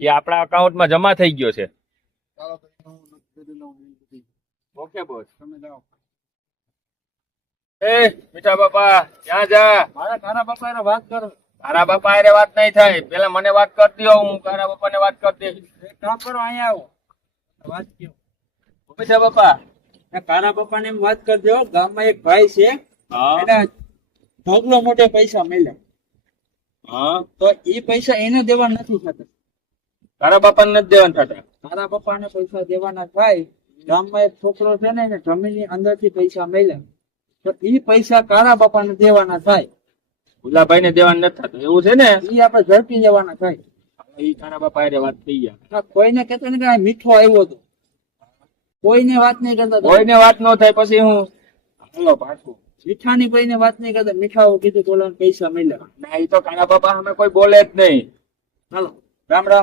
એ આપણા અકાઉન્ટમાં જમા થઈ ગયો છે. Okay boss. તમે જાઓ. એ મીઠા બાપા ક્યાં જા? મારા કાના બાપા એને વાત કરો. તારા બાપા હારે વાત નહીં થાય, પેલા મને વાત કરી દો, હું તારા બાપાને વાત કરી દઈશ. એક કામ કરો, અહીંયા આવો. વાત કયો. મીઠા બાપા. કાના બાપા ને એમ વાત કરજો, ગામમાં એક ભાઈ છે, હા એના ઢગલો મોટે પૈસા મળ્યા, હા. તો એ પૈસા એને દેવા નથી થતા. તારા બાપાને નથી દેવાના થતા? તારા પપ્પાને પૈસા દેવાના થાય. ગામમાં એક છોકરો છે ને, એને જમીનની અંદરથી પૈસા મળ્યા, તો ઈ પૈસા કારા બાપાને દેવાના થાય. ભુલાભાઈ ને દેવાનું નથી થતું એવું છે ને? ઈ આપણે ઝડપી લેવાના થાય. ઈ તારા બાપા હારે વાત થઈ ગયા. હા, કોઈને કહેતો ને કે આ મીઠો આવ્યો હતો, કોઈને વાત નહીં કરતા. કોઈને વાત ન થાય પછી હું હાલો પાછું. મીઠાની કોઈને વાત નહીં કરતા. મીઠાઓ કીધું બોલાને પૈસા મળ્યા. ના, ઈ તો તારા બાપા અમે કોઈ બોલે જ નહીં. હાલો, રામ રામ.